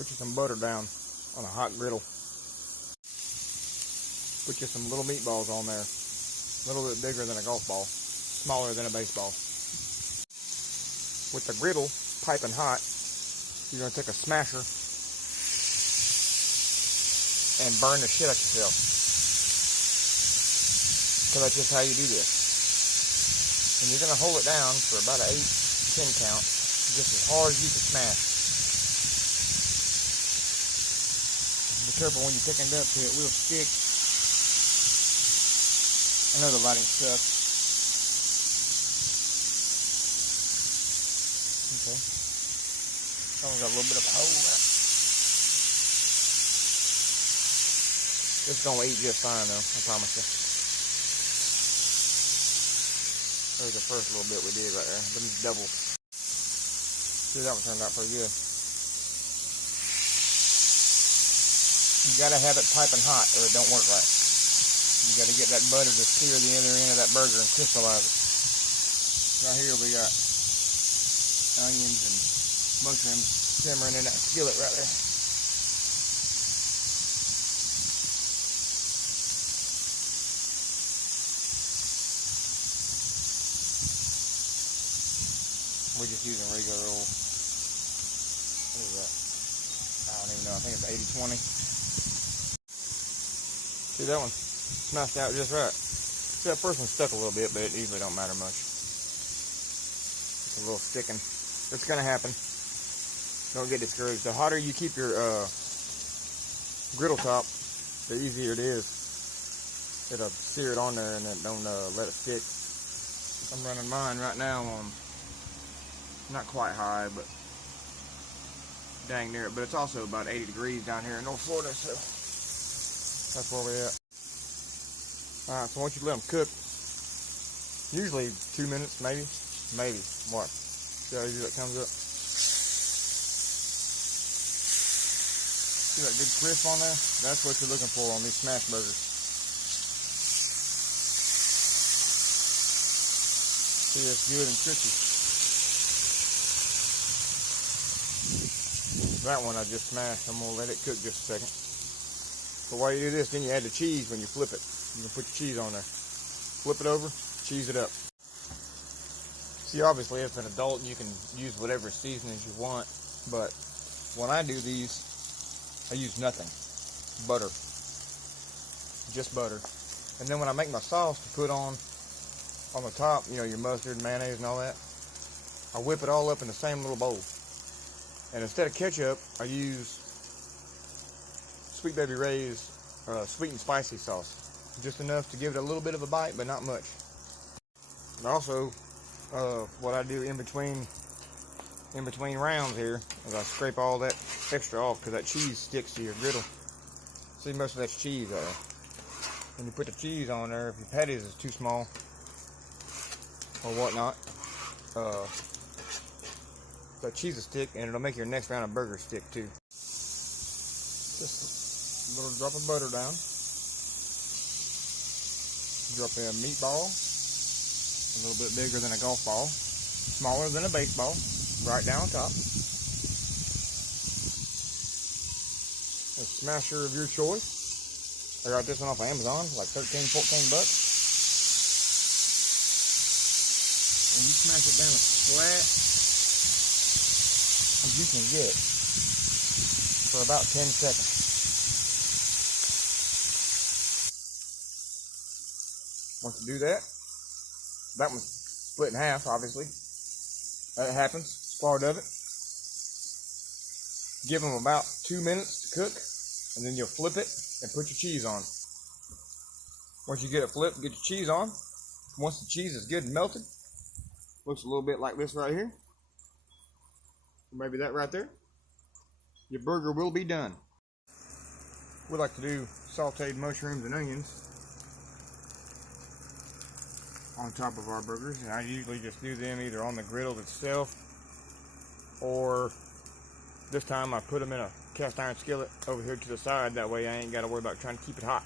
Put you some butter down on a hot griddle. Put you some little meatballs on there. A little bit bigger than a golf ball. Smaller than a baseball. With the griddle piping hot, you're going to take a smasher and burn the shit out yourself. Because that's just how you do this. And you're going to hold it down for about an 8-10 count, just as hard as you can smash. Be careful when you're picking it up, so it will stick. I know the lighting sucks. Okay. That one's got a little bit of a hole there. It's gonna eat just fine though, I promise you. There's the first little bit we did right there. Them doubles. See, that one turned out pretty good. You gotta have it piping hot or it don't work right. You gotta get that butter to sear the other end of that burger and crystallize it. Right here we got onions and mushrooms simmering in that skillet right there. We're just using regular old, what is that? I don't even know, I think it's 80-20. See, that one smashed out just right. See, that first one stuck a little bit, but it usually don't matter much. It's a little sticking. It's gonna happen. Don't get discouraged. The hotter you keep your griddle top, the easier it is. It'll sear it on there and then don't let it stick. I'm running mine right now on not quite high, but dang near it. But it's also about 80 degrees down here in North Florida, so that's where we're at. Alright, so once you let them cook, usually 2 minutes, maybe. What? See how easy that comes up? See that good crisp on there? That's what you're looking for on these smash burgers. See, it's good and crispy. That one I just smashed. I'm going to let it cook just a second. But while you do this, then you add the cheese when you flip it. You can put your cheese on there. Flip it over, cheese it up. See, obviously, as an adult, you can use whatever seasonings you want. But when I do these, I use nothing. Butter. Just butter. And then when I make my sauce to put on the top, you know, your mustard, mayonnaise, and all that, I whip it all up in the same little bowl. And instead of ketchup, I use Sweet Baby Ray's sweet and spicy sauce. Just enough to give it a little bit of a bite, but not much. And also, what I do in between rounds here is I scrape all that extra off because that cheese sticks to your griddle. See, most of that's cheese there. When you put the cheese on there, if your patties is too small or whatnot, that cheese will stick, and it'll make your next round of burgers stick too. Just a little drop of butter down. Drop in a meatball, a little bit bigger than a golf ball, smaller than a baseball, right down top. A smasher of your choice. I got this one off of Amazon, like 13, 14 bucks. And you smash it down as flat as you can get for about 10 seconds. Once you do that, that one's split in half, obviously. That happens, it's part of it. Give them about 2 minutes to cook, and then you'll flip it and put your cheese on. Once you get it flipped, get your cheese on. Once the cheese is good and melted, looks a little bit like this right here. Maybe that right there. Your burger will be done. We like to do sauteed mushrooms and onions on top of our burgers, and I usually just do them either on the griddle itself, or this time I put them in a cast iron skillet over here to the side. That way I ain't got to worry about trying to keep it hot.